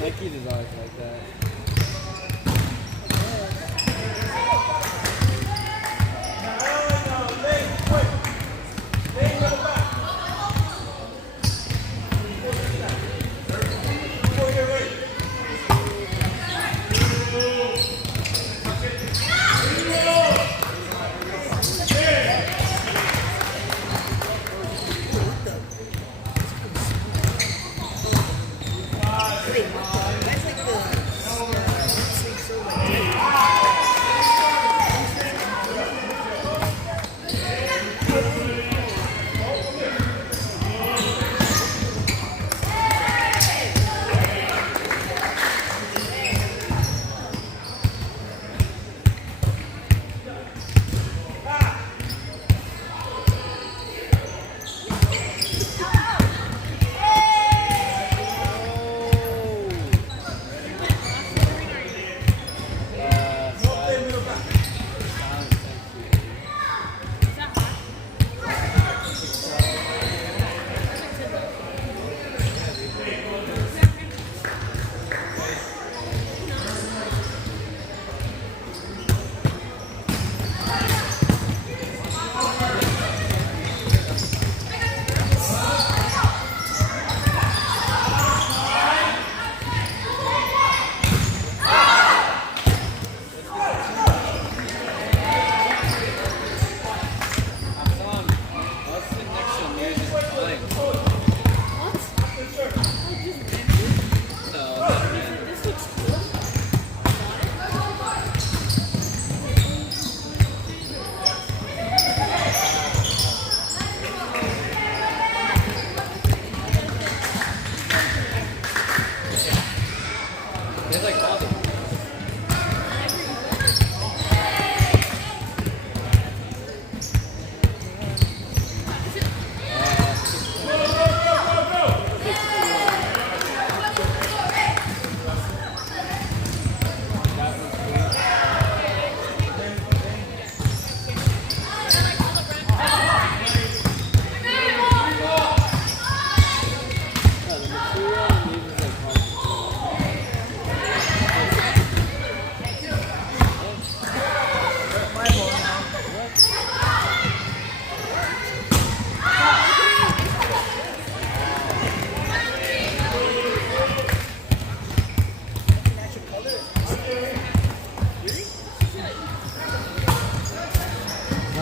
Nike designs like that.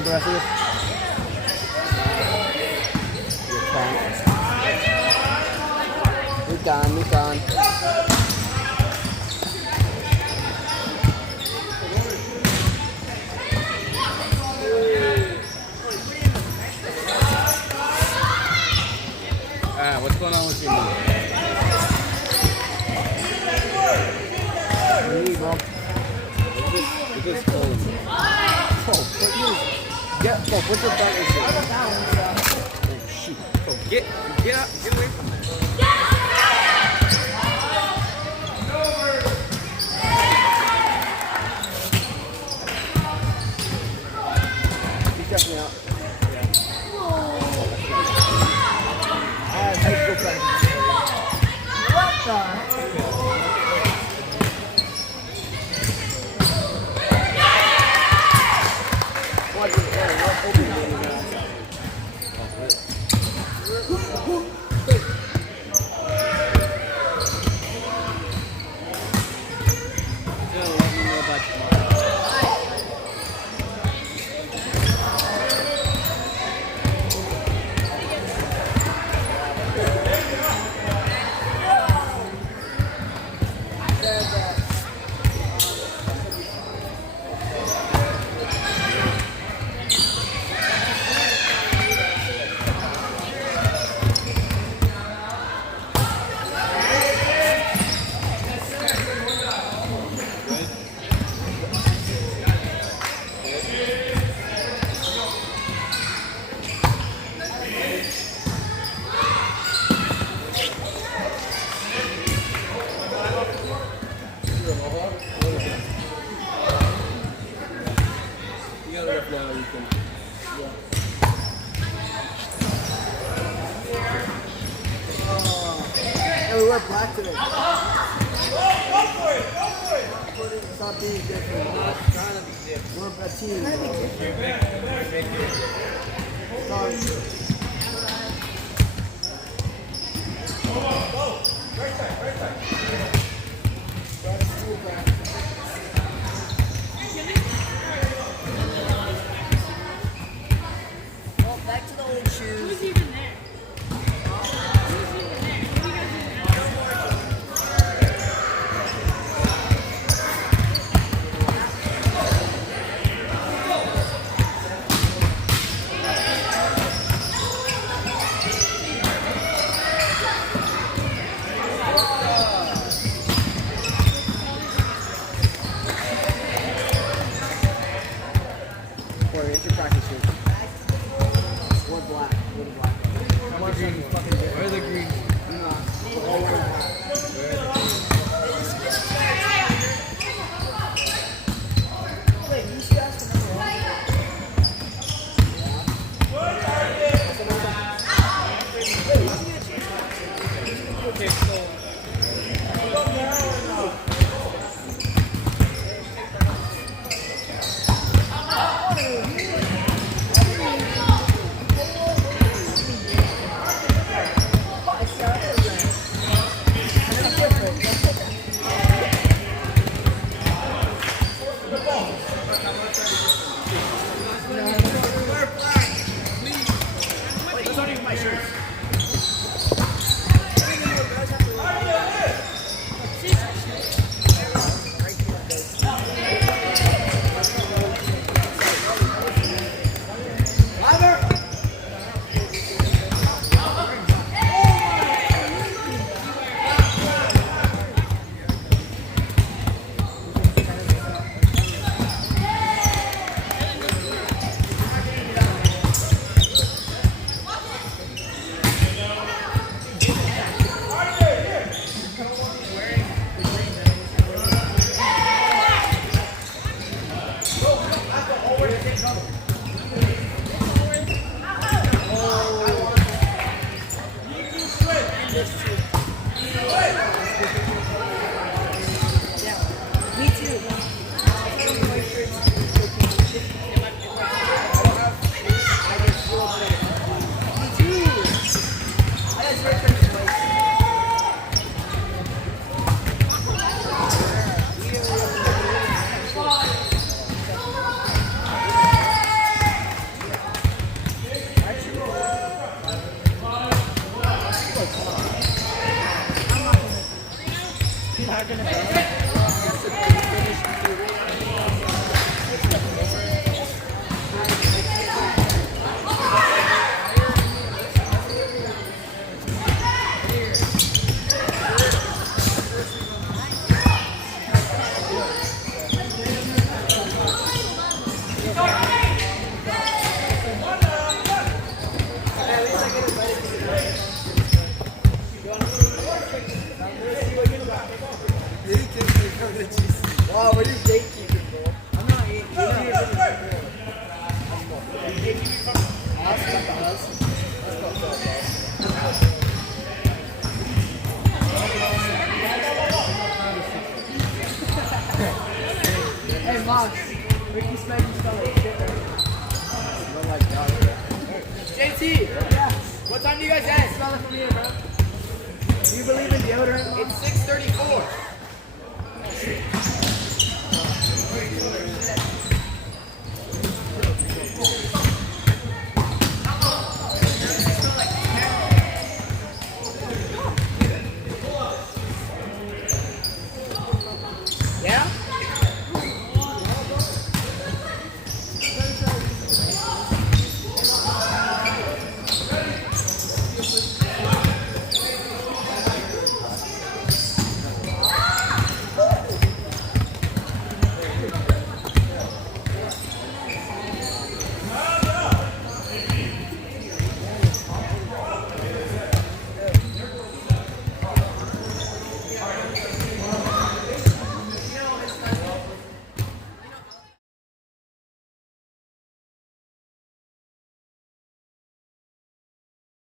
The rest of this? We're done, we're done. What's going on with your knee? Your knee, bro. It's just cold. Oh, put your... Get, oh, put your butt in there. Oh, shoot. Oh, get up, get away from that. He's definitely out. High school practice. What the? Mexican. Yeah, we wear black today. Stop being different. Trying to be different. We're a team. Sorry. Well, back to the old shoes. Who's even there? Who's even there? What do you guys even have? Corey, it's your practice shoes. We're black. We're the black. Where are the green? Wait, you should ask for number one. Okay, so. Those aren't even my shirts. Me too. Me too. I got zero shirts twice. Wow, what are you gatekeeping, bro? I'm not eating. You're not eating. Us, not the us. Let's go, bro. Hey, Mox. Ricky Smedley smell like shit right now. Smell like dog. JT! Yeah. What time do you guys end? Smell it from here, bro. Do you believe in deodorant? It's 6:34.